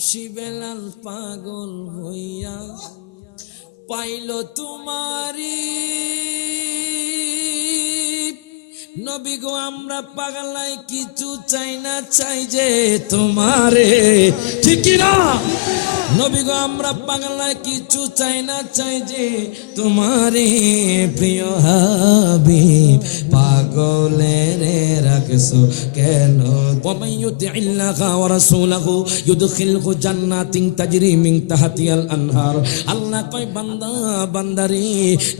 হাবশি বেলাল পাগল হইয়া পাইল তোমারি নবী গো আমরা পাগলাই কিছু চাই না চাই যে তোমারে ঠিক না নবী গো আমরা পাগলাই কিছু চাই না চাই যে তোমারে প্রিয় হাবিব পাগলের রাখছো কেন ওয়ামান ইউতিইল্লাহা ওয়া রাসূলাহু ইউদখিলহু জান্নাতিন তাজরি মিন তাহতিহাল আনহার আল্লাহ কয় বান্দা বান্দারে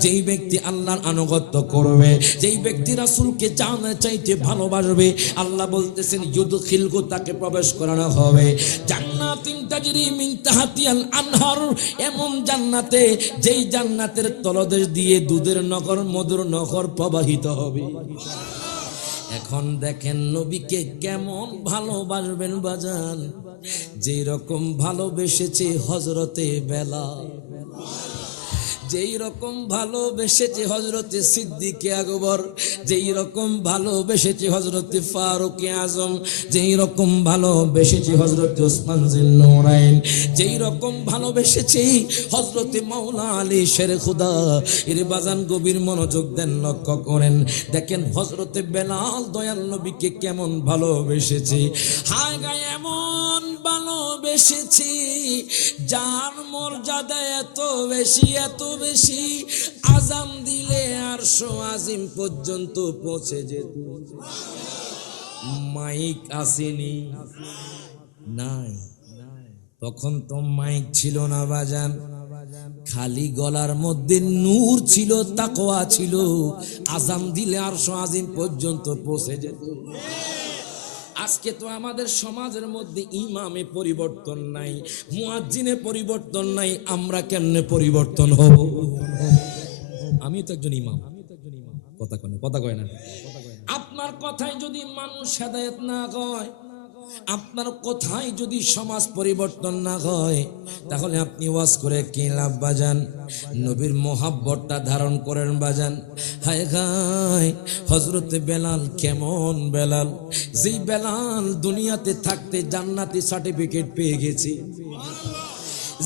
যেই ব্যক্তি আল্লাহর আনুগত্য করবে যেই ব্যক্তি রাসূলকে জানা চাইতে ভালোবাসবে আল্লাহ বলতেছেন ইউদখিলহু তাকে প্রবেশ করানো হবে জান্নাতিন তাজরি মিন তাহতিহাল আনহার এমন জান্নাতে যেই জান্নাতের তলদেশ দিয়ে দুধের নহর মধুর নহর প্রবাহিত হবে এখন দেখেন নবীকে কেমন ভালোবাসবেন বাজান যেই রকম ভালোবেসেছে হযরতে বেলাল যেই রকম ভালোবেসেছে হযরতে সিদ্দিক আকবর যেই রকম ভালোবেসেছে হযরতে ফারুক আজম যেই রকম ভালোবেসেছে হযরতে ওসমান জিন্নুরাইন যেই রকম ভালোবেসেছে হযরতে মাওলা আলী শের খুদা এর বাজান গভীর মনোযোগ দেন লক্ষ্য করেন দেখেন হযরতে বেলাল দয়াল নবীকে কেমন ভালোবেসেছে হায় গায় এমন ভালোবেসেছি যার মর্যাদা এত বেশি আযান দিলে আরশ আজিম পর্যন্ত পৌঁছে যেত মাইক আসেনি নাই তখন তো মাইক ছিল না বাজান খালি গলার মধ্যে নূর ছিল তাকওয়া ছিল আযান দিলে আরশ আজিম পর্যন্ত পৌঁছে যেত আজকে তো আমাদের সমাজের মধ্যে ইমামে পরিবর্তন নাই মুয়াজ্জিনে পরিবর্তন নাই আমরা কেমনে পরিবর্তন হব আমি তো একজন ইমাম কথা কয় না আপনার কথায় যদি মানুষ হেদায়েত না হয় আপনার কথায় যদি সমাজ পরিবর্তন না হয় তাহলে আপনি ওয়াজ করে কি লাভ বাজান নবীর মোহাব্বতটা ধারণ করেন বাজান হায় হায় হযরতে বেলাল কেমন বেলাল যেই বেলাল দুনিয়াতে থাকতে জান্নাতি সার্টিফিকেট পেয়ে গেছে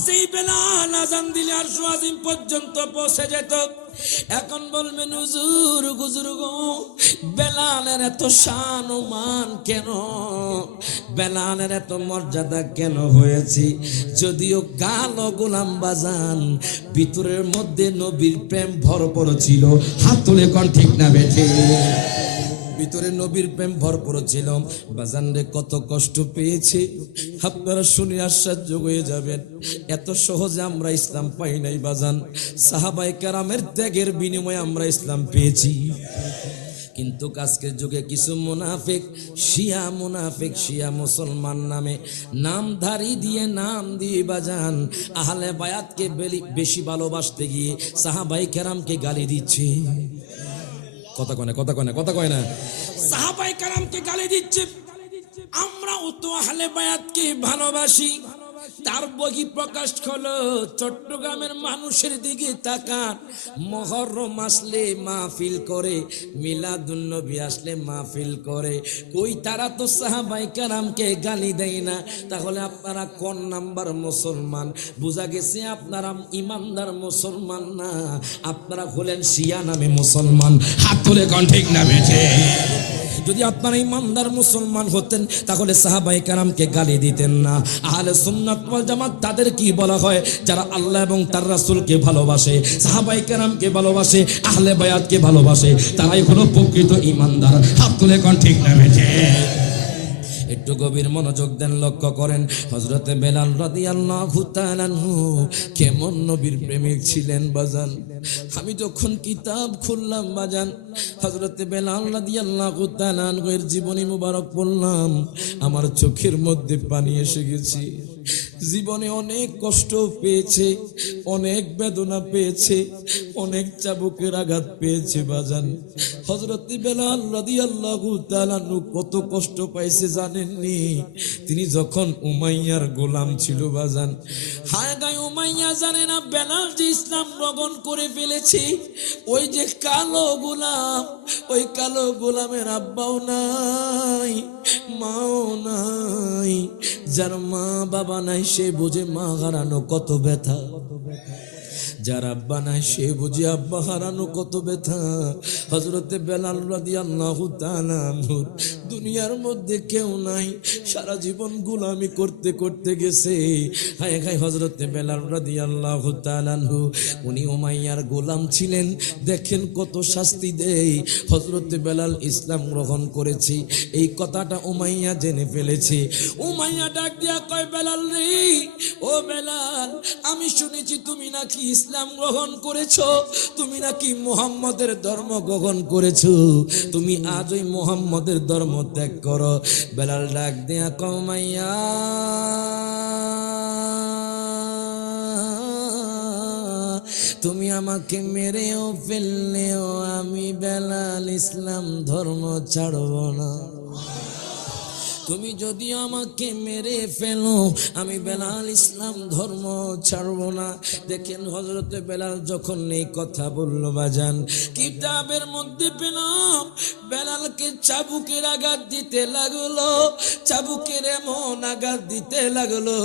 যেই বেলাল আযান দিলে আরশ আজিম পর্যন্ত পৌঁছে যেত এখন বলবেন হুজুর গো বেলালের এত শান ও মান কেন বেলালের এত মর্যাদা কেন হয়েছে যদিও কালো গোলাম বাজান ভিতরের মধ্যে নবীর প্রেম ভরপুর ছিল হাত তুলে কোন ঠিক না বেঠে ভিতরে নবীর প্রেম ভরপুর ছিল বাজান রে কত কষ্ট পেয়েছে আপনারা শুনে আশ্চর্য হয়ে যাবেন এত সহজে আমরা ইসলাম পাই নাই বাজান সাহাবায়ে কেরামের ত্যাগের বিনিময়ে আমরা ইসলাম পেয়েছি কিন্তু আজকের যুগে কিছু মুনাফিক শিয়া মুসলমান নামে নামধারী দিয়ে নাম দিয়ে বাজান আহলে বায়াতকে বেশি ভালোবাসতে গিয়ে সাহাবায়ে কেরামকে গালি দিচ্ছে কথা কয় না সাহাবায়ে কেরামকে গালি দিচ্ছে আমরাও তো আহলে বায়াতকে ভালোবাসি তার বহি প্রকাশ হলো চট্টগ্রামের মানুষের দিকে তাকান মুহররম আসলে মাহফিল করে মিলাদুন নবী আসলে মাহফিল করে কই তারা তো সাহাবায়ে কেরামকে গালি দেয় না তাহলে আপনারা কোন নাম্বার মুসলমান বুঝা গেছে আপনারা ইমানদার মুসলমান না আপনারা হলেন শিয়া নামে মুসলমান হাত তুলে কোন ঠিক না বেঠে যদি আপনারা ইমানদার মুসলমান হতেন তাহলে সাহাবায়ে কেরামকে গালি দিতেন না আহলে সুন্নাত ওয়াল জামাত তাদের কি বলা হয় যারা আল্লাহ এবং তার রাসূলকে ভালোবাসে সাহাবায়ে কেরামকে ভালোবাসে আহলে বায়াতকে ভালোবাসে তারাই হলো প্রকৃত ইমানদার হাত তুলে কোন ঠিক না বেঠে একটু গভীর মনোযোগ দেন লক্ষ্য করেন হযরতে বেলাল রাদিয়াল্লাহু তাআলা আনহু কেমন নবীর প্রেমিক ছিলেন বাজান আমি যখন কিতাব খুললাম বাজান হযরতে বেলাল রাদিয়াল্লাহু তাআলা আনহুর জীবনী মুবারক পড়লাম আমার চোখের মধ্যে পানি এসে গেছে জীবনে অনেক কষ্ট পেয়েছে অনেক বেদনা পেয়েছে অনেক চাবুকের আঘাত পেয়েছে বাজান হযরতে বেলাল রাদিয়াল্লাহু তাআলা আনহু কত কষ্ট পাইছে জানেননি তিনি যখন উমাইয়ার গোলাম ছিল বাজান হায় গায় উমাইয়া জানে না বেলাল যে ইসলাম গ্রহণ করে ফেলেছি। ওই যে কালো গোলাম, ওই কালো গোলামের আব্বাও নাই, মাও নাই। যার মা বাবা নাই সে বুঝে মা হারানো কত ব্যথা, যার আব্বা নাই সে বুঝি আব্বা হারানো কত ব্যথা। হযরতে বেলাল রাদিয়াল্লাহু তাআলা আনহু দুনিয়ার মধ্যে কেউ নাই, সারা জীবন গোলামি করতে করতে গেছে। হায় হায়, হযরতে বেলাল রাদিয়াল্লাহু তাআলা আনহু উনি উমাইয়ার গোলাম ছিলেন। দেখেন কত শাস্তি দেয়। হযরতে বেলাল ইসলাম গ্রহণ করেছে, এই কথাটা উমাইয়া জেনে ফেলেছে। উমাইয়া ডাক দিয়া কয়, বেলাল রে, ও বেলাল, আমি শুনেছি তুমি নাকি ইসলাম গ্রহণ করেছো, তুমি নাকি মুহাম্মদের ধর্ম গ্রহণ করেছো, তুমি আজ ওই মুহাম্মদের ধর্ম ত্যাগ করো। বেলাল ডাক দিয়া কয়, উমাইয়া, তুমি আমাকে মেরেও ফেললেও আমি বেলাল ইসলাম ধর্ম ছাড়ব না। তুমি যদি আমাকে মেরে ফেলো আমি বেলাল ইসলাম ধর্ম ছাড়ব না। দেখেন হযরতে বেলাল যখন এই কথা বলল, বাজান কিতাবের মধ্যে পেলাম বেলালকে চাবুকের আঘাত দিতে লাগলো, চাবুকের এমন আঘাত দিতে লাগলো,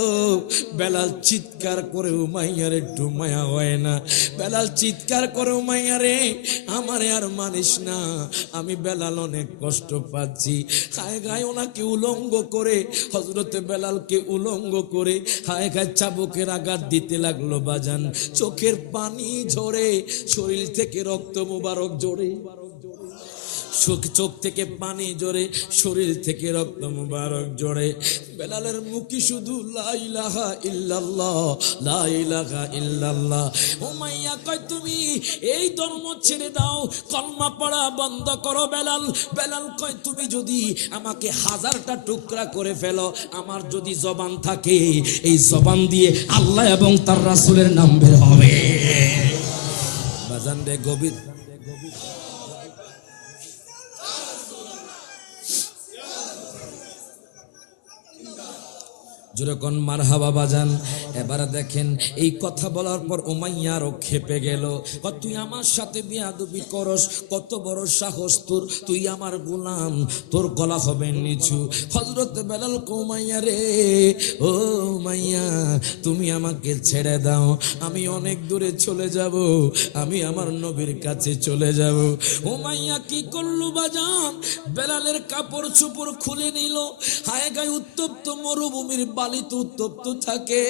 বেলাল চিৎকার করে, উমাইয়ার একটু মায়া হয় না? বেলাল চিৎকার করে, উমাইয়ারে আমারে আর মানিস না, আমি বেলাল অনেক কষ্ট পাচ্ছি। হায় গায়ে ওনাকে উলঙ্গ করে, হযরতে বেলালকে উলঙ্গ করে হায় গায়ে চাবুকের আঘাত দিতে লাগলো। বাজান চোখের পানি ঝরে, শরীর থেকে রক্ত মুবারক ঝরে, চোখ থেকে পানি ঝরে, শরীর থেকে রক্ত মুবারক ঝরে। বেলালের মুখে শুধু লা ইলাহা ইল্লাল্লাহ, লা ইলাহা ইল্লাল্লাহ। উমাইয়া কয়, তুমি এই ধর্ম ছেড়ে দাও, কলমা পড়া বন্ধ করো। বেলাল কয়, তুমি যদি আমাকে 1000টা টুকরা করে ফেলো, আমার যদি জবান থাকে এই জবান দিয়ে আল্লাহ এবং তার রাসূলের নাম বের হবে। বাজান রে, গভীর যেরকম মারহাবা বাজান। এবার দেখেন এই কথা বলার পর উমাইয়া আরো খেপে গেল। তুই আমার সাথে বেয়াদবি করস, কত বড় সাহস তোর, তুই আমার গোলাম, তোর গলা হবে নিচু। হযরত বেলাল উমাইয়া রে, ও উমাইয়া তুমি আমাকে ছেড়ে দাও, আমি অনেক দূরে চলে যাব, আমি আমার নবীর কাছে চলে যাব। উমাইয়া কি করলো বাজান, বেলালের কাপড় চোপড় খুলে নিল। হায় গায়ে উত্তপ্ত মরুভূমির বালিতে উত্তপ্ত থাকে।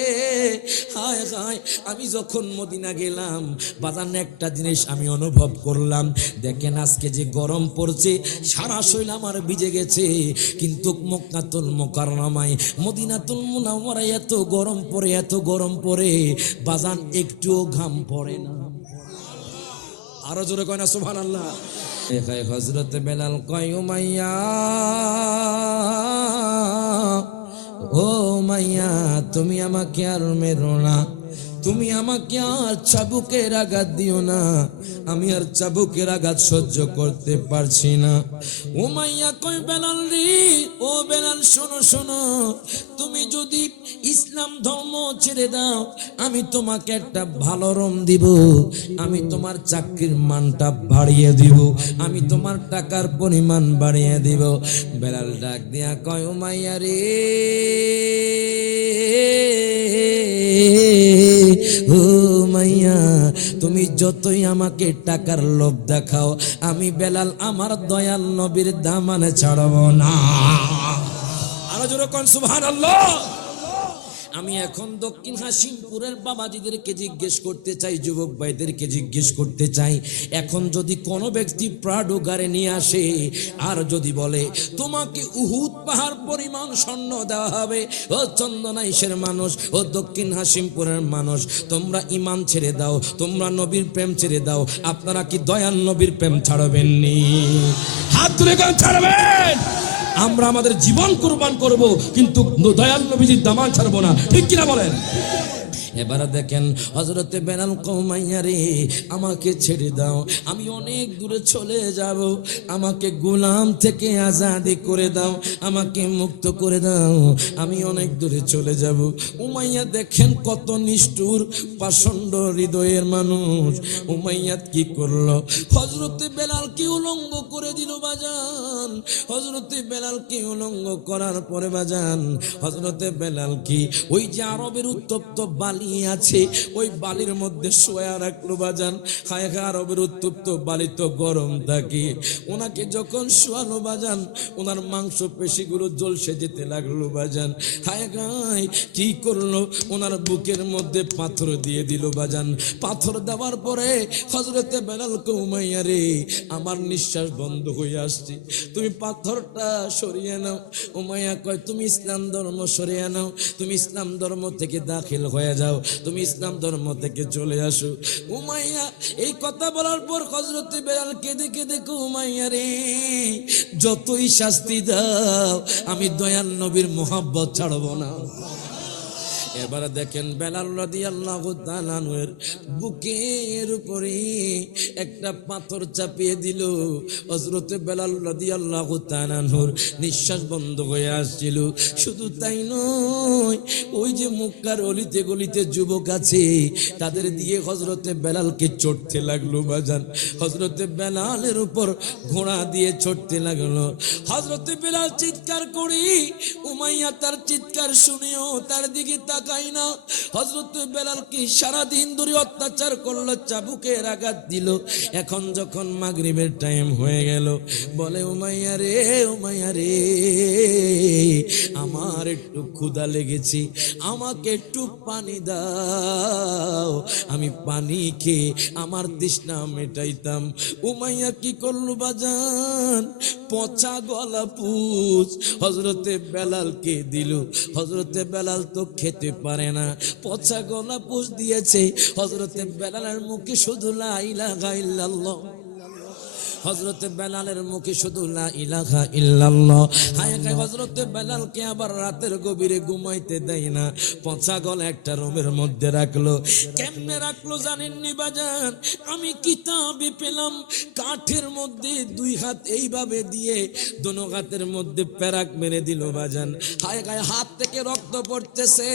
হায় হায়, আমি যখন মদিনা গেলাম বাজান একটা জিনিস আমি অনুভব করলাম। দেখেন আজকে যে গরম পড়ছে, সারা শরীর আমার ভিজে গেছে, কিন্তু মক্কাতুল মুকাররমায় মদিনাতুল মুনাওয়ারায় এত গরম পড়ে, এত গরম পড়ে বাজান একটুও ঘাম পড়ে না। আরো জোরে কয় না সুবহানাল্লাহ। হযরত বেলাল কয়, উমাইয়া, ও মাইয়া তুমি আমাকে আর মেরো না, তুমি আমাকে আর চাবুকের আঘাত দিও না, আমি আর চাবুকের আঘাত সহ্য করতে পারছি না। উমাইয়া কয়, বেলাল রে, ও বেলাল শোনো শোনো, তুমি যদি ইসলাম ধর্ম ছেড়ে দাও আমি তোমাকে একটা ভালো রুম দিব, আমি তোমার চাকরির মানটা বাড়িয়ে দিব, আমি তোমার টাকার পরিমাণ বাড়িয়ে দিব। বেলাল ডাক দিয়া কয়, উমাইয়া রে, ও মাইয়া তুমি যতই আমাকে টাকার লোভ দেখাও, আমি বেলাল আমার দয়াল নবীর দামানে ছাড়ব না। আরো জোরে কোন সুবহানাল্লাহ। আমি এখন দক্ষিণ হাসিমপুরের বাবাজিদেরকে জিজ্ঞেস করতে চাই, যুবক ভাইদেরকে জিজ্ঞেস করতে চাই, এখন যদি কোনো ব্যক্তি প্রাডো গাড়ি নিয়ে আসে আর যদি বলে তোমাকে উহুদ পাহাড় পরিমাণ স্বর্ণ দেওয়া হবে, ও চন্দনাইশের মানুষ, ও দক্ষিণ হাসিমপুরের মানুষ, তোমরা ইমান ছেড়ে দাও, তোমরা নবীর প্রেম ছেড়ে দাও, আপনারা কি দয়াল নবীর প্রেম ছাড়বেননি? হাত তুলে কেন ছাড়বেন? আমরা আমাদের জীবন কুরবান করব, কিন্তু দয়াল নবীজির দামান ছাড়বো না, ঠিক কিনা বলেন? এবার দেখেন হযরতে বেলাল কওমাইয়া রে, আমাকে ছেড়ে দাও, আমি অনেক দূরে চলে যাব, আমাকে গোলাম থেকে আজাদি করে দাও, আমাকে মুক্ত করে দাও, আমি অনেক দূরে চলে যাব। উমাইয়া দেখেন কত নিষ্ঠুর পাষণ্ড হৃদয়ের মানুষ। উমাইয়া কি করলো? হযরতে বেলালকে উলঙ্গ করে দিল বাজান। হযরতে বেলালকে উলঙ্গ করার পরে বাজান, হযরতে বেলাল কি ওই যে আরবের উত্তপ্ত বালি আছে, ওই বালির মধ্যে শোয়া রাখলো বাজান। হায় হায়, আরবের উত্তপ্ত বালি তো গরম থাকে, ওনাকে যখন শোয়ালো বাজান, ওনার মাংস পেশিগুলো জ্বলসে যেতে লাগলো বাজান। হায় হায়, কি করলো? ওনার বুকের মধ্যে পাথর দিয়ে দিল বাজান। পাথর দেওয়ার পরে হযরতে বেলাল কওমাইয়া রে, আমার নিঃশ্বাস বন্ধ হয়ে আসছে, তুমি পাথরটা সরিয়ে নাও। উমাইয়া কয়, তুমি ইসলাম ধর্ম সরিয়ে নাও, তুমি ইসলাম ধর্ম থেকে দাখিল হয়ে যাও, তুমি ইসলাম ধর্ম থেকে চলে আসো। উমাইয়া এই কথা বলার পর হযরতে বেলাল কেঁদে কেঁদে কয়, উমাইয়া রে, যতই শাস্তি দাও, আমি দয়াল নবীর মোহাব্বত ছাড়বো না। এবার দেখেন বেলাল রাদিয়াল্লাহু তাআলা আনহুর বুকের উপরে একটা পাথর চাপিয়ে দিল। হযরতে বেলাল রাদিয়াল্লাহু তাআলা আনহুর নিঃশ্বাস বন্ধ হয়ে আসছিল। শুধু তাই নয়, ওই যে মক্কার অলিতে গলিতে যুবক আছে, তাদের দিয়ে হযরতে বেলালকে চড়তে লাগলো বাজান। হযরতে বেলালের উপর ঘোড়া দিয়ে চড়তে লাগলো। হযরতে বেলাল চিৎকার করি, উমাইয়া তার চিৎকার শুনেও তার দিকে তাকাই না। হযরত বেলালকে সারাদিন ধরে অত্যাচার করলো, চাবুকের আঘাত দিল। এখন যখন মাগরিবের টাইম হয়ে গেল, বলে, উমাইয়া রে, উমাইয়া রে, আমার একটু ক্ষুধা লেগেছে, আমাকে একটু পানি দাও, আমি পানি খেয়ে আমার তৃষ্ণা মেটাইতাম। উমাইয়া কি করলো বাজান? পচা গলা পুষ হযরতে বেলালকে দিল। হযরতে বেলাল তো খেতে পারে না, পচা গলা পুষ দিয়েছে। হযরতে বেলালের মুখে শুধু লা ইলাহা ইল্লাল্লাহ, হযরতে বেলালের মুখে শুধু লা ইলাহা ইল্লাল্লাহ। হায় হায়, হযরতে বেলালকে আবার রাতের গভীরে ঘুমাইতে দেয় না, পচা গলা একটা রুমের মধ্যে রাখলো। কেমনে রাখলো জানেননি বাজান? আমি কিতাবে পেলাম, কাঠের মধ্যে দুই হাত এইভাবে দিয়ে দোনো হাতের মধ্যে পেরাক মেরে দিল বাজান। হায় হায়, হাত থেকে রক্ত পড়তেছে।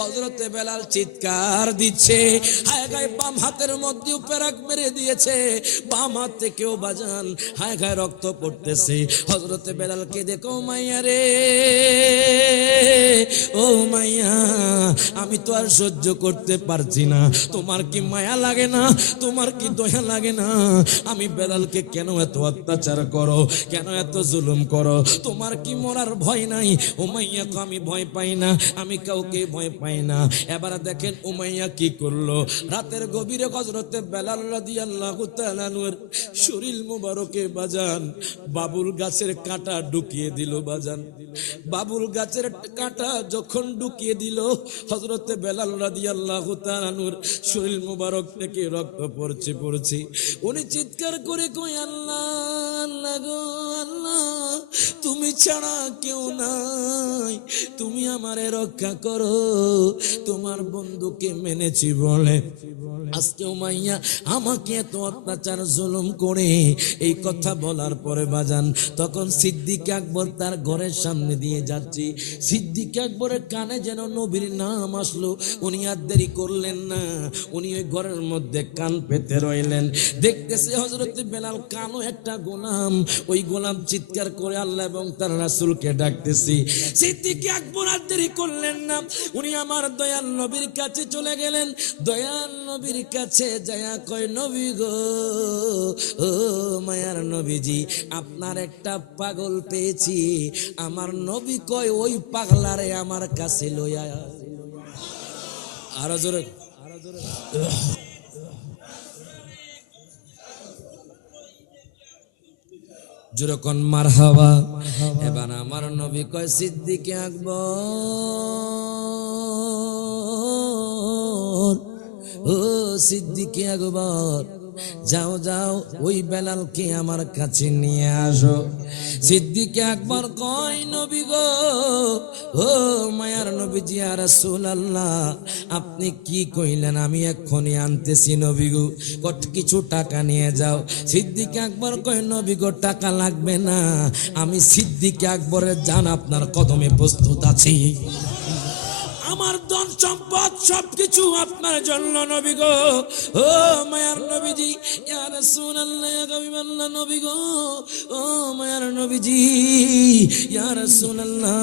হযরতে বেলাল চিৎকার দিচ্ছে। হায় হায়, বাম হাতের মধ্যেও পেরাক মেরে দিয়েছে, বাম হাত থেকেও বাজান হায় হায় রক্ত পড়তেছে। হযরতে বেলালকে দেখো, মাইয়া রে, ও মাইয়া, আমি তো আর সহ্য করতে পারছি না, তোমার কি মায়া লাগে না? তোমার কি দয়া লাগে না? আমি বেলালকে কেন এত অত্যাচার করো, কেন এত জুলুম করো? তোমার কি মরার ভয় নাই? উমাইয়া কো, আমি ভয় পাই না, আমি কাউকে ভয় পাই না। এবার দেখেন উমাইয়া কি করলো। রাতের গভীরে হযরতে বেলাল রাদিয়াল্লাহু তাআলা আনহুর শরীর মুবারকে বাজান বাবুল গাছের কাঁটা ঢুকিয়ে দিল বাজান। বাবুল গাছের কাঁটা যখন ঢুকিয়ে দিল, হযরতে বেলাল রাদিয়াল্লাহু তাআলা আনহুর শরীর মুবারক থেকে রক্ত পড়ছে। উনি চিৎকার করে কই, আল্লাহ, আল্লাহ গো আল্লাহ, তুমি ছাড়া কেউ নাই, তুমি আমারে রক্ষা করো, তোমার বন্ধুকে মেনেছি বলে আজকে উমাইয়া আমাকে এত অত্যাচার জুলুম করে। এই কথা বলার পরে বাজান তখন সিদ্দিক আকবর তার ঘরের সামনে দিয়ে যাচ্ছে। সিদ্দিক আকবরের কানে যেন নবীর নাম আসলো। উনি আর দেরি করলেন না, উনি ওই ঘরের মধ্যে কান পেতে রইলেন। দেখতেছে হযরত বেলাল কানো একটা গোলাম, ওই গোলাম চিৎকার করে আল্লাহ এবং তার রাসূলকে ডাকতেছি। সিদ্দিক আকবর আর দেরি করলেন না, উনি আমার দয়াল নবীর কাছে চলে গেলেন। দয়াল নবীর কাছে যায়া কয়, নবী গো, ও মায়ার নবীজি, আপনার একটা পাগল পেয়েছি। আমার নবী কয়, ওই পাগলারে আমার কাছে লইয়া। আরো জোরে, যেরকম মারহাবা। এবার আমার নবী কয়, সিদ্দিক আকবর, ও সিদ্দিক আকবর, যাও যাও ওই বেলালকে আমার কাছে নিয়ে আসো। সিদ্দিক আকবর কয় নবী গো, ও মায়ার নবীজি ইয়া রাসূলুল্লাহ, আপনি কি কইলেন? আমি এক্ষুনি আনতেছি নবী গো। কিছু টাকা নিয়ে যাও। সিদ্দিক আকবর কয় নবী গো, টাকা লাগবে না, আমি সিদ্দিক আকবরের জান আপনার কদমে প্রস্তুত আছি। আমার ধন সম্পদ সবকিছু আপনার জন্য নবী গো। ও মায়ার নবীজি ইয়া রাসূলুল্লাহ, ইয়া হাবিবাল্লাহ নবী গো, ও মায়ার নবীজি ইয়া রাসূলুল্লাহ,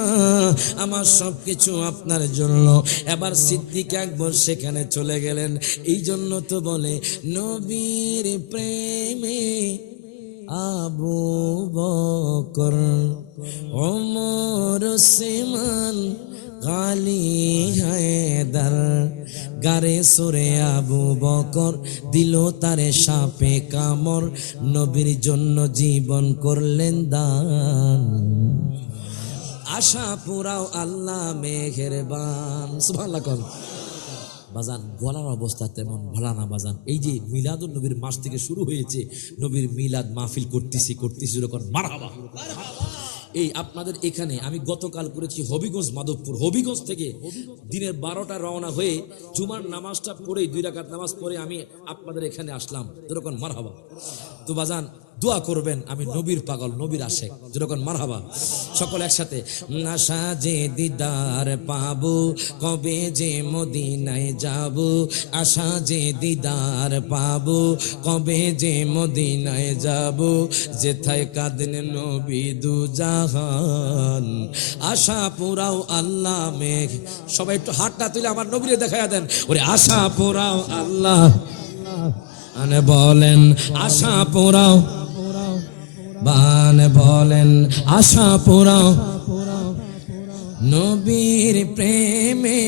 আমার সবকিছু আপনার জন্য। এবার সিদ্দিক আকবর সেখানে চলে গেলেন। এই জন্য তো বলে নবীর প্রেমে আবু বকর, ওমর, ওসমান, গালি হায়দার, গারে সুরে আবু বকর, দিল তারে সাপে কামড়, নবীর জন্য জীবন করলেন দান। আশা পুরাও আল্লাহ মেহেরবান। সুবহানাল্লাহ। কল বাজান, গলার অবস্থা তেমন ভালো না বাজান। এই যে মিলাদুন নবীর মাস থেকে শুরু হয়েছে, নবীর মিলাদ মাহফিল করতেছি যখন মারহাবা। এই আপনাদের এখানে আমি গতকাল করেছি হবিগঞ্জ মাধবপুর। হবিগঞ্জ থেকে দিনের 12টা রওনা হয়ে জুমার নামাজটা পড়ে 2 রাকাত নামাজ পড়ে আমি আপনাদের এখানে আসলাম। যেরকম মারহাবা। তো বাজান দোয়া করবেন, আমি নবীর পাগল, নবীর আশেক। যেরকম মারহাবা। সকল একসাথে। আশা যে দিদার পাবো, কবে যে মদিনায় যাব, আশা যে দিদার পাবো, কবে যে মদিনায় যাব, যেথায় কাঁদেন নবী দু জাহান, আশা পুরাও আল্লাহ মেঘ। সবাই একটু হাতটা তুলে আমার নবীরে দেখায়া দেন। ওরে আশা পুরাও আল্লাহ আনে বলেন, আশা পুরাও বান বলেন, আশা পুরাও নবীর প্রেমে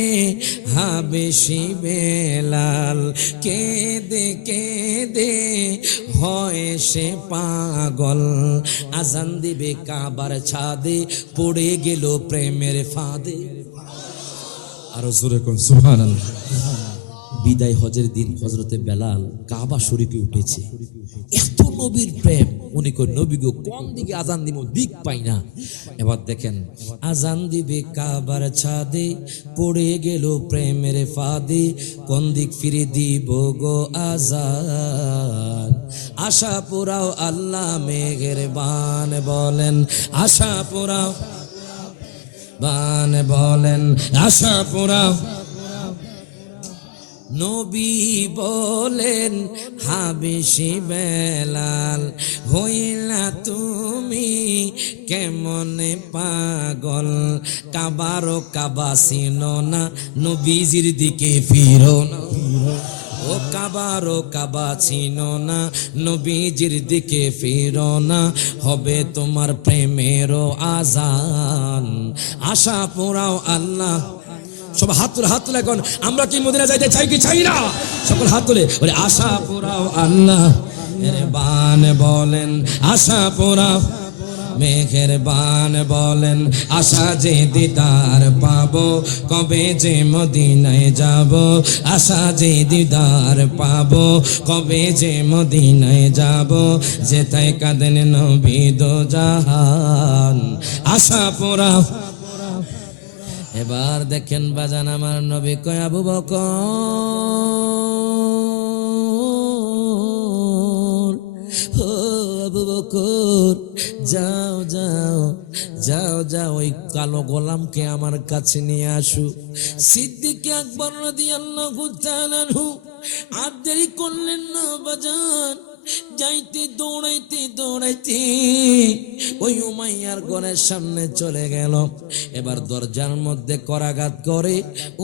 হাবেশি বেলাল, কেঁদে কেঁদে হয় সে পাগল, আজান দিবে কাবার ছাদে, পড়ে গেল প্রেমের ফাঁদে। আরো জোরে কোন সুবহানাল্লাহ। বিদায় হজের দিন হযরতে বেলাল কাবা শরীফে উঠেছে। এত নবীর প্রেম, উনি কই নবী গো কোন দিকে আজান দিব, দিক পাই না। এবার দেখেন, আজান দিবে কাবার ছাদে, পড়ে গেল প্রেমের ফাঁদে, কোন দিক ফিরে দিব গো আজান, আশা পুরাও আল্লাহ মেহেরবান বলেন, আশা পুরাও বান বলেন, আশা পুরাও। নবী বলেন হাবেশি বেলাল, হইলা তুমি কেমনে পাগল, কাবারও কাবা চিনো না, নবীজির দিকে ফিরো না। ও কাবারও কাবা চিনো না, নবীজির দিকে ফিরো না, হবে তোমার প্রেমেরও আজান, আশা পুরাও আল্লাহ। সব হাত তুলে, হাত তুলে এখন আমরা কি মদিনা যাইতে চাই কি চাই না? সকল হাত তুলে ওরে আশা পুরাও আল্লাহ মেহেরবান বলেন, আশা পুরাও মেহেরবান বলেন, আশা যে দিদার পাবো, কবে যে মদিনায় যাব, আশা যে দিদার পাবো, কবে যে মদিনায় যাব, যেথায় কাঁদেন নবী দো জাহান, আশা পুরাও। এবার দেখেন বাজান আমার নবী কয় আবু বকর, ও আবু বকর, যাও যাও যাও যাও, ওই কালো গোলামকে আমার কাছে নিয়ে আসো। সিদ্দিক আকবর রাদিয়াল্লাহু তাআলা আনহু আর দেরি করলেন না বাজান, যাইতে দৌড়াইতে দৌড়াইতে ওই উমাইয়ার ঘরের সামনে চলে গেল। এবার দরজার মধ্যে করাঘাত করে,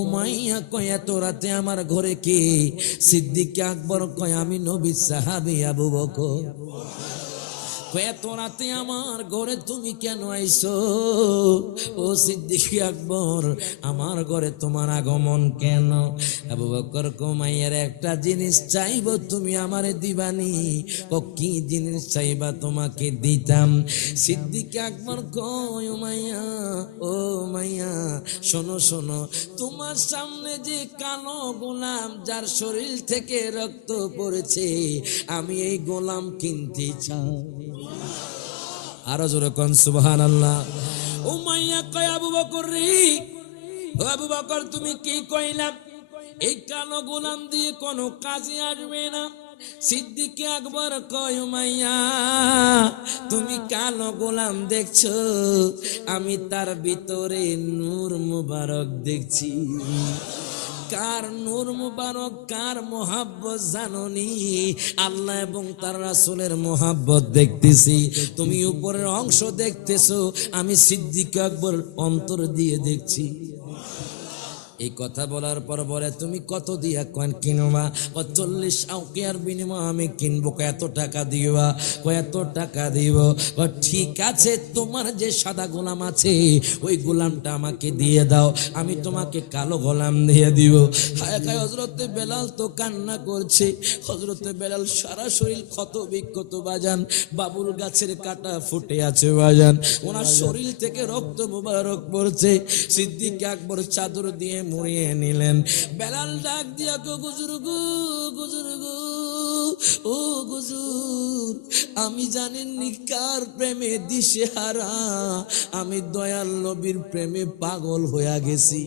উমাইয়া কয় এত রাতে আমার ঘরে কে? সিদ্দিক আকবর কয় আমি নবীর সাহাবী আবু বকর। এত রাতে আমার ঘরে তুমি কেন আইছো? ও সিদ্দিক আকবর, আমার ঘরে তোমার আগমন কেন? আবু বকর মাইয়ার একটা জিনিস চাইবো, তুমি আমারে দিবানি? ও কি জিনিস চাইবা? তোমাকে দিতাম। সিদ্দিক আকবর কয়, ও মাইয়া, ও মাইয়া, শোনো শোনো, তোমার সামনে যে কালো গোলাম, যার শরীর থেকে রক্ত পড়েছে, আমি এই গোলাম কিনতে চাই। আরো জোরে কোন সুবহানাল্লাহ। উমাইয়া কয়, আবু বকর রে, ও আবু বকর, তুমি কি কইলা? এই কালো গোলাম দিয়ে কোনো কাজে আসবে না। সিদ্দিক আকবর কয়, উমাইয়া, তুমি কালো গোলাম দেখছো, আমি তার ভিতরে নূর মুবারক দেখছি। কার নূর মুবারক, কার মোহাব্বত জাননি? আল্লাহ এবং তার রাসূলের মোহাব্বত দেখতেছি। তুমি উপরের অংশ দেখতেছো, আমি সিদ্দিক আকবর অন্তর দিয়ে দেখছি। এই কথা বলার পর বলে, তুমি কত দিয়া কয়েন কিনবা? 40 আউকিয়ার বিনিময়ে আমি কিনবো। কত টাকা দিবা? কত টাকা দিব? ঠিক আছে, তোমার যে সাদা গোলাম আছে ওই গোলামটা আমাকে দিয়ে দাও, আমি তোমাকে কালো গোলাম দিয়ে দিব। হায় হায়, হযরতে বেলাল তো কান্না করছে। হযরতে বেলাল সারা শরীর ক্ষত বিক্ষত বাজান, বাবুল গাছের কাটা ফুটে আছে বাজান, ওনার শরীর থেকে রক্ত মুবারক পড়ছে। সিদ্দিক আকবর চাদর দিয়ে মুড়িয়ে নিলেন। বেলাল ডাক দিয়া কো, হুজুর গো, হুজুর গো, ও হুজুর, আমি জানেননি কার প্রেমে দিশেহারা, আমি দয়াল নবীর প্রেমে পাগল হয়ে গেছি।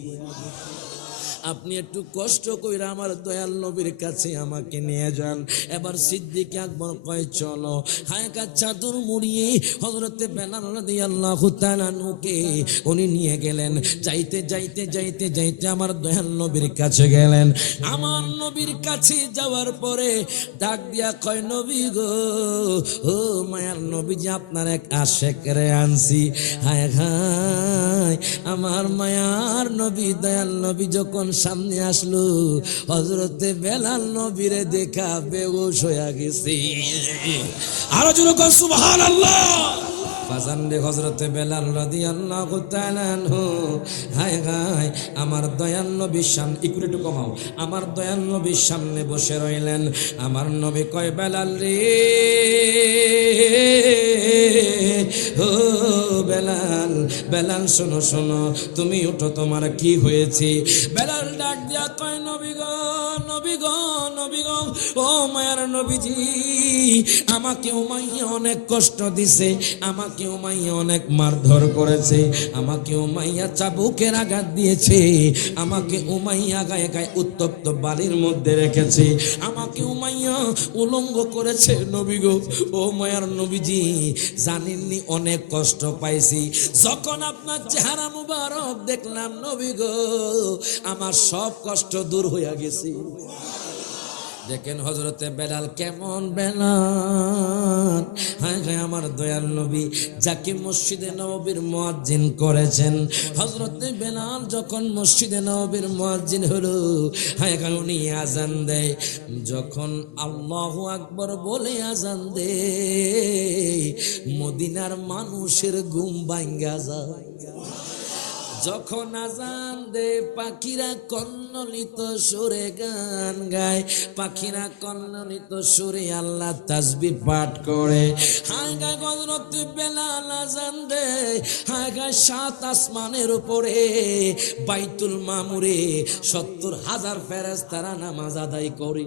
আপনি একটু কষ্ট কইরা আমার দয়াল নবীর কাছে আমাকে নিয়ে যান। এবার সিদ্দিক আকবর কয়, চলো। হায়কা চাদর মুড়িয়ে হযরতে বেলাল রাদিয়াল্লাহু তাআলা নুকে উনি নিয়ে গেলেন। যাইতে যাইতে যাইতে যাইতে আমার দয়াল নবীর কাছে গেলেন। আমার নবীর কাছে যাওয়ার পরে ডাক দিয়া কয়, নবী গো, ও মায়ার নবীজি, আপনার এক আশেক রে আনছি। হায় হায়, আমার মায়ার নবী দয়াল নবী যখন সামনে আসলো, হযরতে বেলাল নবীরে দেখা বেহুশ হয়ে গেছে। আরো জোরে কর সুবহানাল্লাহ। বাজানরে হযরতে বেলাল রাদিয়াল্লাহু তাআলা আনহু, হায় হায়, আমার দয়াল নবীর সামনে, একটু কমাও, আমার দয়াল নবীর সামনে বসে রইলেন। আমার নবী কয়, বেলাল রে, ও বেলাল, বেলাল শোনো শোনো, তুমি উঠো, তোমার কি হয়েছে? বেলাল ডাক দিয়া কয়, নবী গো, নবী গো, নবী গো, ও মায়ার নবীজি, আমাকে উমাইয়া অনেক কষ্ট দিছে, আমাকে উমাইয়া অনেক মারধর করেছে, আমাকে উমাইয়া চাবুকের আঘাত দিয়েছে, আমাকে উমাইয়া গায়ে গায়ে উত্তপ্ত বালির মধ্যে রেখেছে, আমাকে উমাইয়া উলঙ্গ করেছে। নবী গো, ও মায়ার নবীজি, জানেননি অনেক কষ্ট পাইছি। যখন আপনার চেহারা মুবারক দেখলাম নবী গো, আমার সব কষ্ট দূর হইয়া গেছে। দেখেন হযরতে বেলাল কেমন বেলাল। হায় হায়, আমার দয়াল নবী যাকে মসজিদে নববীর মুয়াজ্জিন করেছেন, হযরতে বেলাল যখন মসজিদে নববীর মুয়াজ্জিন হলো, হায় হায়, উনি আজান দেয়। যখন আল্লাহু আকবার বলে আজান দেয়, মদিনার মানুষের ঘুম ভাঙ্গা যায়। যখন আজান দে, পাখিরা কন্নলিত সুরে গান গায়, পাখিরা কন্নলিত সুরে আল্লাহ তাসবিহ পাঠ করে। হায় গায় হযরতে বেলাল আজান দে, হায় গায় 7 আসমানের উপরে বাইতুল মামুরে 70,000 ফেরেশতারা নামাজ আদায় করে।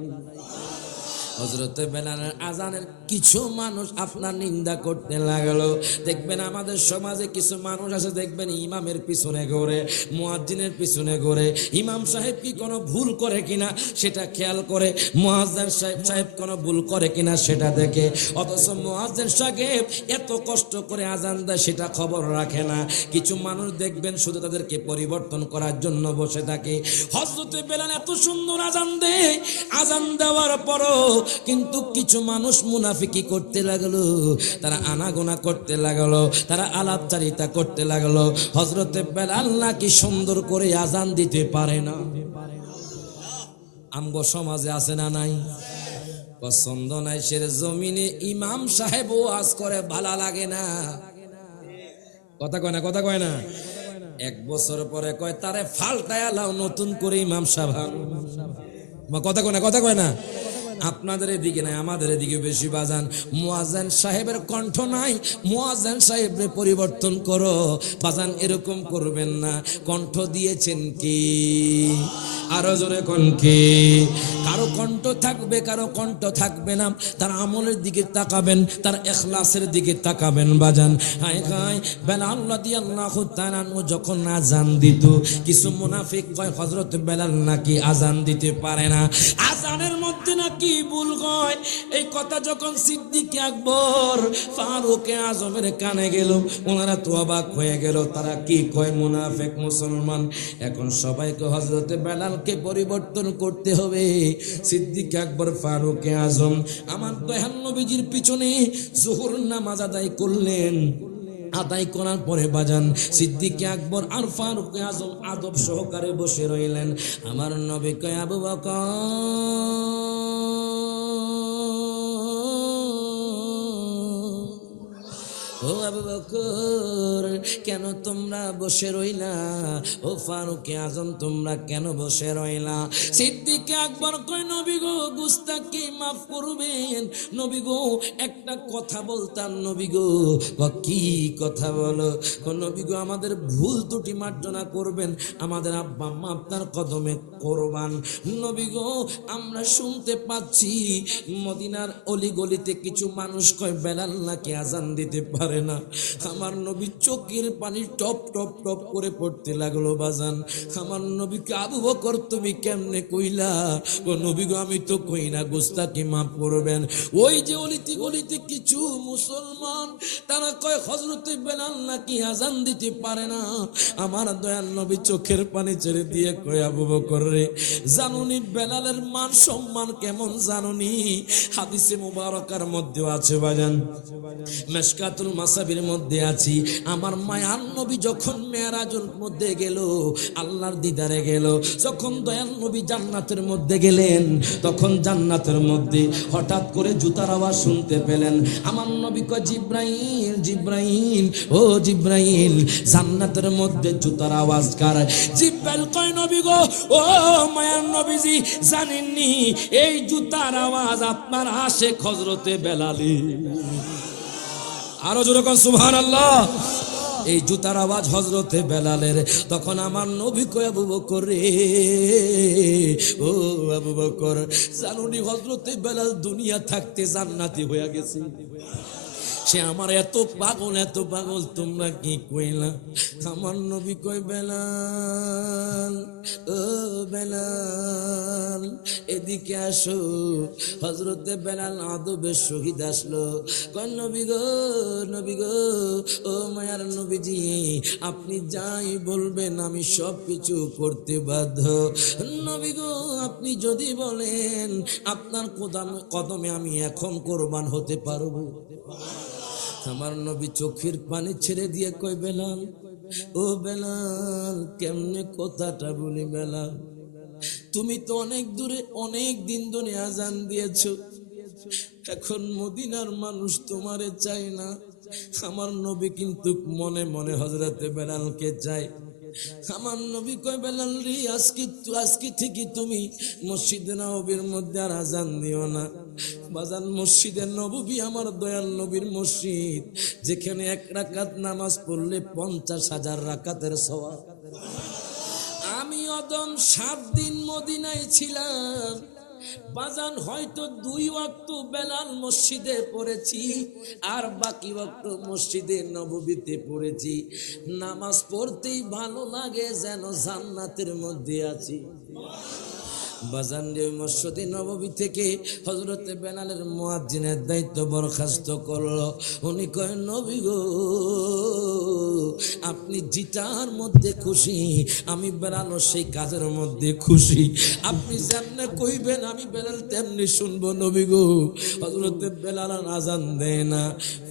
হযরতে বেলালের আজানের কিছু মানুষ আপনার নিন্দা করতে লাগলো। দেখবেন আমাদের সমাজে কিছু মানুষ আছে, দেখবেন ইমামের পিছনে ঘোরে, মুয়াজ্জিনের পিছনে ঘোরে, ইমাম সাহেব কি কোনো ভুল করে কিনা সেটা খেয়াল করে, মুয়াজ্জিন সাহেব কোনো ভুল করে কিনা সেটা দেখে, অথচ মুয়াজ্জিন সাহেব এত কষ্ট করে আজান দেয় সেটা খবর রাখে না। কিছু মানুষ দেখবেন শুধু তাদেরকে পরিবর্তন করার জন্য বসে থাকে। হযরতে বেলাল এত সুন্দর আজান দেয়, আজান দেওয়ার পরও কিন্তু কিছু মানুষ মুনাফিকি করতে লাগলো, তারা আনাগোনা করতে লাগলো, তারা আলাপচারিতা করতে লাগলো। হযরতে বেলাল নাকি সুন্দর করে আজান দিতে পারে না। আমগো সমাজে আছে না নাই? পছন্দ নাই সে জমিনে ইমাম সাহেব ওয়াজ করে ভালো লাগে না, কথা কয় না, কথা কয় না। এক বছর পরে কয় তারে ফাল্টায়া লাও, নতুন করে ইমাম সাহেব, কথা কয় না, কথা কয় না। আপনাদের এদিকে নাই, আমাদের এদিকে বেশি বাজান। মুয়াজ্জিন সাহেবের কণ্ঠ নাই, মুয়াজ্জিন সাহেবরে পরিবর্তন করো বাজান, এরকম করবেন না। কণ্ঠ দিয়েছেন কি? আরো জোরে কোন কি? কারো কণ্ঠ থাকবে, কারো কণ্ঠ থাকবে না। তার আমলের দিকে তাকাবেন, তার ইখলাসের দিকে তাকাবেন বাজান। হায় হায়, বেলাল রাদিয়াল্লাহু তাআলা যখন আযান দিত, কিছু মুনাফিক কয় হযরত বেলাল নাকি আযান দিতে পারে না, আযানের মধ্যে নাকি ভুল হয়। এই কথা যখন সিদ্দিক আকবর ফারুক আজমের কানে গেল, ওনারা তো অবাক হয়ে গেল। তারা কি কয়? মুনাফিক মুসলমান। এখন সবাইকে হযরত বেলালকে পরিবর্তন করতে হবে। সিদ্দিক আকবর ফারুক আজম আমার দয়াল নবীজির পিছনে যোহর নামাজ আদায় করলেন। আদায় করার পরে বাজান সিদ্দিক আকবর আর ফারুক আজম আদব সহকারে বসে রইলেন। আমার নবী কয়, আবু বকর, ও আবু বকর, কেন তোমরা বসে রইলা? ও ফারুক আজম, তোমরা কেন বসে রইলা? সিদ্দিক আকবর কয়, নবী গো, গুস্তাখি মাফ করবেন নবী গো, একটা কথা বলতাম নবী গো। কি কথা বলো? নবী গো, আমাদের ভুল ত্রুটি মার্জনা করবেন, আমাদের আব্বা আম্মা আপনার কদমে কোরবান। নবী গো, আমরা শুনতে পাচ্ছি মদিনার অলিগলিতে কিছু মানুষ কয় বেলাল নাকি আযান দিতে পারে না। আমার নবী চোখের পানি টপ টপ টপ করে পড়তে লাগলো বাজান। আমার নবীকে, আবু বকর তুমি কেমনে কইলা? ও নবী গো, আমি তো কই না, গুস্তাখি মাফ করবেন। ওই যে অলিতে গলিতে কিছু মুসলমান, তারা কয় হযরত বেলাল নাকি আযান দিতে পারে না। আমার দয়াল নবী চোখের পানি ছেড়ে দিয়ে কয়, আবু বকর রে, জানুনি বেলালের মান সম্মান কেমন জানুনি? হাদিসে মুবারকার মধ্যে আছে বাজান, মিশকাতুল মাসাবির মধ্যে আছি, আমার মায়ার নবী যখন মেরাজের মধ্যে গেল, আল্লাহর দিদারে গেল, যখন দয়াল নবী জান্নাতের মধ্যে গেলেন, তখন জান্নাতের মধ্যে হঠাৎ করে জুতার আওয়াজ শুনতে পেলেন। আমার নবী কয়, জিব্রাইল, জিব্রাইল, ও জিব্রাইল, জান্নাতের মধ্যে জুতার আওয়াজ কার? জিব্রাইল কয়, নবী গো, ও মায়ার নবীজি, জানেননি এই জুতার আওয়াজ আপনার আশেক হযরতে বেলালি। আরো জোরে কোন সুবহানাল্লাহ। এই জুতার আওয়াজ হযরতে বেলালের। তখন আমার নবী কয়, আবু বকর রে, ও আবু বকর, জানুনি হযরতে বেলাল দুনিয়া থাকতে জান্নাতি হয়ে গেছে। সে আমার এত পাগল, এত পাগল, তোমরা কি কইলা? আমার নবী কয়, বেলাল, ও বেলাল, এদিকে আসো। হযরতে বেলাল আদবের সহিত আসলো। কয়, নবী গো, নবী গো, ও মায়ার নবীজি, আপনি যাই বলবেন আমি সব কিছু করতে বাধ্য। নবী গো, আপনি যদি বলেন আপনার কদমে আমি এখন কোরবান হতে পারবো। আমার নবী চোখের পানি ছেড়ে দিয়ে কয়, বেলাল, ও বেলাল, কেমনে কথাটা বলি বেলাল, তুমি তো অনেক দূরে, অনেক দিন ধরে আযান দিয়েছো, এখন মদিনার মানুষ তোমারে চায় না। আমার নবী কিন্তু মনে মনে হযরতে বেলালকে চায়। আমার নবী কয়, বেলাল রে, আজকে থেকে তুমি মসজিদে নববীর মধ্যে আর আযান দিও না। বাজান, মসজিদে নববী আমার দয়াল নবীর মসজিদ, যেখানে এক রাকাত নামাজ পড়লে 50,000 রাকাতের সওয়াব। আমি অদম 7 দিন মদিনায় ছিলাম বাজান, হয়তো 2 ওয়াক্ত বেলাল মসজিদে পড়েছি, আর বাকি ওয়াক্ত মসজিদে নববীতে পড়েছি। নামাজ পড়তেই ভালো লাগে, যেন জান্নাতের মধ্যে আছি। বাজান রে, মসজিদে নববী থেকে হযরতে বেলালের মুয়াজ্জিনের দায়িত্ব বরখাস্ত করলো। উনি কয়, নবী গো, আপনি যেটার মধ্যে খুশি, আমি বেলালও সেই কাজের মধ্যে খুশি। আপনি যেমনে কইবেন আমি বেলাল তেমনি শুনবো নবী গো। হযরতে বেলাল আযান দেয় না,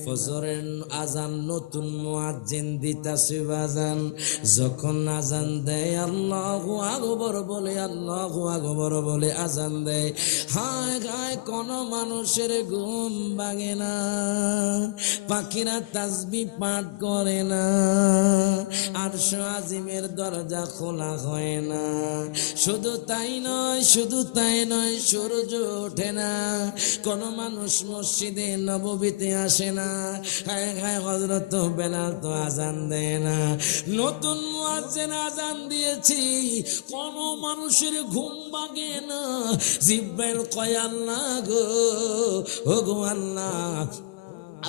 ফজরের আযান নতুন মুয়াজ্জিন দিতাছে বাজান। যখন আযান দেয় আল্লাহু আকবার বলে, আল্লাহু আকবার আকবার বলে আজান দেয়। হায় হায় কোন মানুষের ঘুম ভাঙে না, পাখিরা তাসবিহ পাঠ করে না, আরশ আজিমের দরজা খোলা হয় না। শুধু তাই নয়, শুধু তাই নয়, সূর্য ওঠে না, কোন মানুষ মসজিদে নববীতে আসে না। হায় হায় হযরত বেলাল তো আজান দেয় না, নতুন মুয়াজ্জিন আজান দিয়েছি, কোন মানুষের ঘুম ভাঙে না। জিব্রাইল কয় আল্লাহ গো, ও গো আল্লাহ,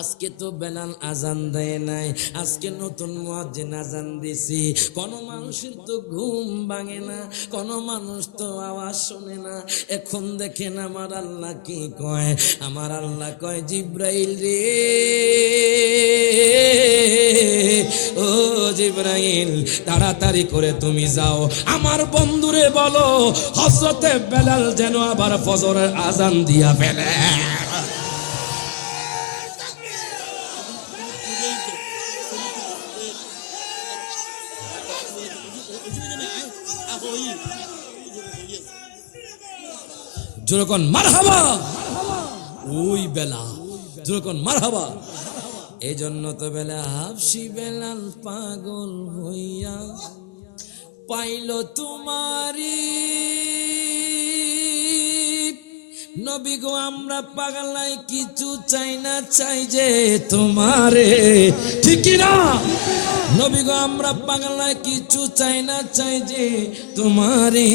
আজকে তো বেলাল আজান দেয় নাই, আজকে নতুন মুয়াজ্জিন আজান দিছি, কোন মানুষের তো ঘুম ভাঙে না, কোন মানুষ তো আওয়াজ শোনে না। এখন দেখেন আমার আল্লাহ কি কয়, আমার আল্লাহ কয় জিব্রাইল রে, ও জিব্রাইল তাড়াতাড়ি করে তুমি যাও, আমার বন্ধুরে বলো হযরতে বেলাল যেন আবার ফজরের আজান দিয়া ফেলে। যেরকম মারহাবা, ওই বেলা যেরকম মারহাবা। এই জন্য তো বেলা হাবশি বেলাল পাগল হইয়া পাইল তোমারি নবী গো, আমরা পাগলাই কিছু চাই না, চাই যে তোমারে, ঠিক না নবী গো, আমরা পাগলাই কিছু চাই না, চাই যে তোমারে।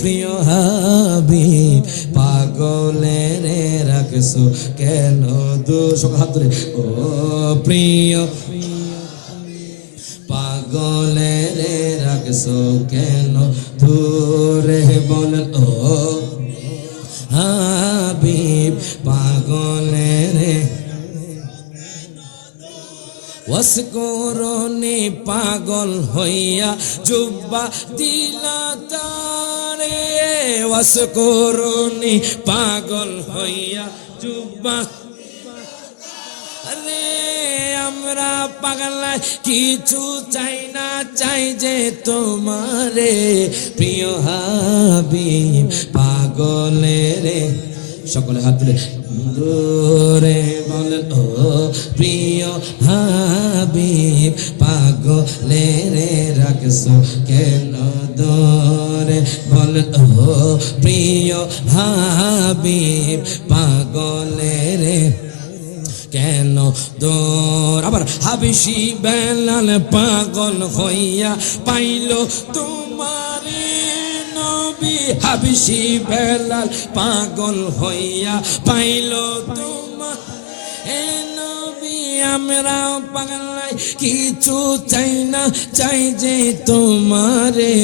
প্রিয় হাবিব পাগলের রাখছো কেন দোষ হাত ধরে, ও প্রিয় পাগলের রাখছো কেন দূরে বলেন, ও হাবিব পাগলের ওয়াসকরণে পাগল হইয়া জুব্বা দিলা তারে, ওয়াসকরণে পাগল হইয়া জুব্বা। আরে আমরা পাগলা কিছু চাই না, চাই যে তোমারে। প্রিয় হাবিব পাগলের সকলে হাত তুলে দূরে বলেন, ও প্রিয় হাবিব পাগলের রাখছো কেন দূরে বলেন, ও প্রিয় হাবিব পাগলের কেন দূর। আবার হাবশি বেলাল পাগল হইয়া পাইল তোমারে নবী, হাবশি বেলাল পাগল হইয়া পাইল তোমার নবী। আমরা পাগলাই কিছু চাই না, চাই যে তোমারে।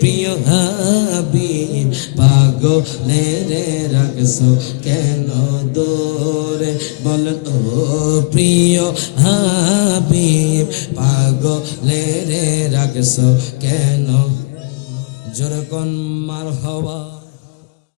প্রিয় হাবিব পাগলের রাখছো কেন দূরে বলেন, ও প্রিয় হাবিব পাগলের রাখছো কেন। যেরকম মারহাবা।